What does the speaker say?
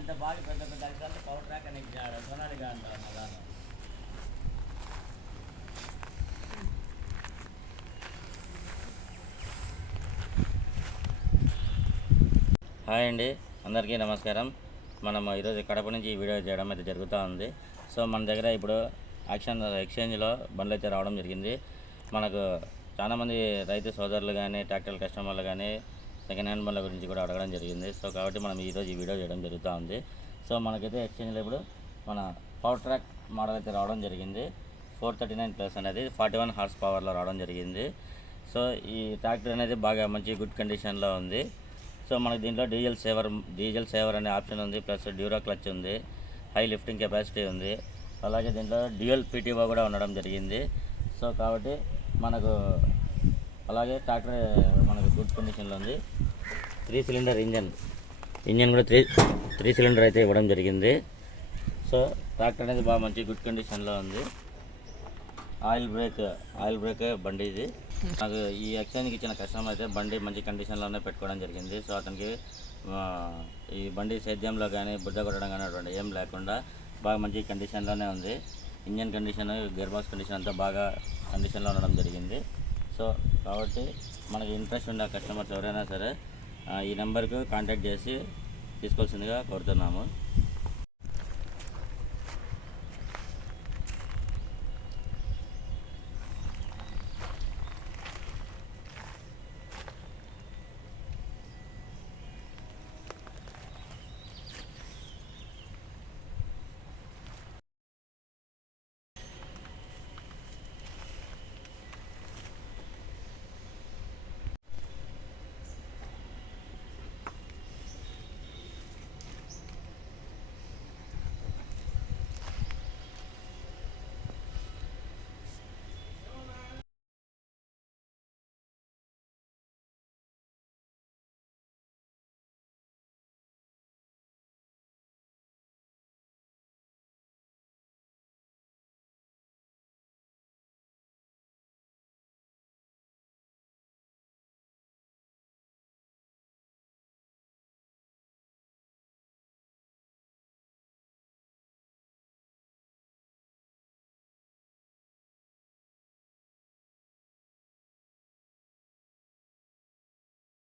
అంత బాగా పెద్ద పెద్ద అక్షరాలతో పవర్ ట్రాక్ అని ఇచ్చాడు సోనాలిగా అంటారు మళ్ళా. హాయ్ అండి, అందరికీ నమస్కారం. మనం ఈరోజు కడప నుంచి ఈ వీడియో చేయడం అయితే జరుగుతూ ఉంది. సో మన దగ్గర ఇప్పుడు ఎక్స్చేంజ్లో బండ్లు అయితే రావడం జరిగింది. మనకు చాలామంది రైతు సోదరులు కానీ ట్రాక్టర్ కస్టమర్లు కానీ సెకండ్ హ్యాండ్ బండ్ల గురించి కూడా అడగడం జరిగింది. సో కాబట్టి మనం ఈరోజు ఈ వీడియో చేయడం జరుగుతూ ఉంది. సో మనకైతే ఎక్స్చేంజ్లో ఇప్పుడు మన పవర్ ట్రాక్ మోడల్ అయితే రావడం జరిగింది. 439+ అనేది 41 హార్స్ పవర్లో రావడం జరిగింది. సో ఈ ట్రాక్టర్ అనేది బాగా మంచి గుడ్ కండిషన్లో ఉంది. సో మనకి దీంట్లో డీజిల్ సేవర్ అనే ఆప్షన్ ఉంది, ప్లస్ డ్యూరా క్లచ్ ఉంది, హై లిఫ్టింగ్ కెపాసిటీ ఉంది, అలాగే దీంట్లో డ్యూయల్ పీటీఓ కూడా ఉండడం జరిగింది. సో కాబట్టి మనకు అలాగే ట్రాక్టర్ మనకు గుడ్ కండిషన్లో ఉంది. 3 సిలిండర్ ఇంజన్ కూడా 3 సిలిండర్ అయితే ఇవ్వడం జరిగింది. సో ట్రాక్టర్ అనేది బాగా మంచి గుడ్ కండిషన్లో ఉంది. ఆయిల్ బ్రేక్ బండి ఇది. నాకు ఈ ఎక్స్చేంజ్కి ఇచ్చిన కస్టమర్ అయితే బండి మంచి కండిషన్లోనే పెట్టుకోవడం జరిగింది. సో అతనికి ఈ బండి సేద్యంలో కానీ బుద్ధ కొట్టడం కానీ అటువంటి ఏం లేకుండా బాగా మంచి కండిషన్లోనే ఉంది. Engine condition, gear box condition అంతా బాగా కండిషన్లో ఉండడం జరిగింది. సో కాబట్టి మనకి ఇంట్రెస్ట్ ఉన్న కస్టమర్స్ ఎవరైనా సరే ఈ నెంబర్కు కాంటాక్ట్ చేసి తీసుకోవాల్సిందిగా కోరుతున్నాము.